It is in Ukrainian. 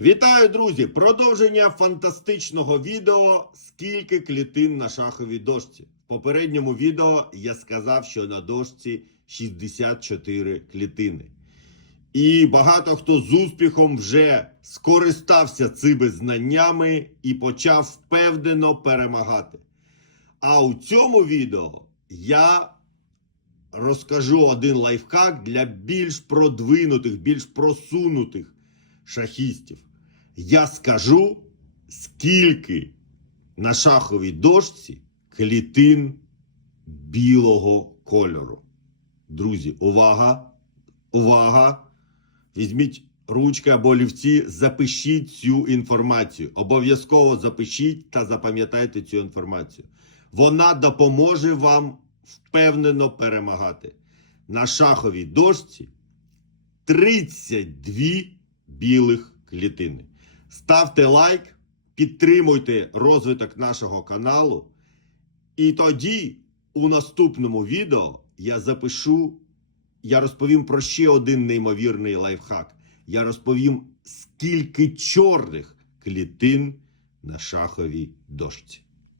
Вітаю, друзі! Продовження фантастичного відео Скільки клітин на шаховій дошці. В попередньому відео я сказав, що на дошці 64 клітини. І багато хто з успіхом вже скористався цими знаннями і почав впевнено перемагати. А у цьому відео я розкажу один лайфхак для більш продвинутих, більш просунутих шахістів. Я скажу, скільки на шаховій дошці клітин білого кольору. Друзі, увага! Увага! Візьміть ручки або олівці, запишіть цю інформацію. Обов'язково запишіть та запам'ятайте цю інформацію. Вона допоможе вам впевнено перемагати. На шаховій дошці 32 білих клітини. Ставте лайк, підтримуйте розвиток нашого каналу. І тоді у наступному відео я запишу, я розповім про ще один неймовірний лайфхак. Я розповім, скільки чорних клітин на шаховій дошці.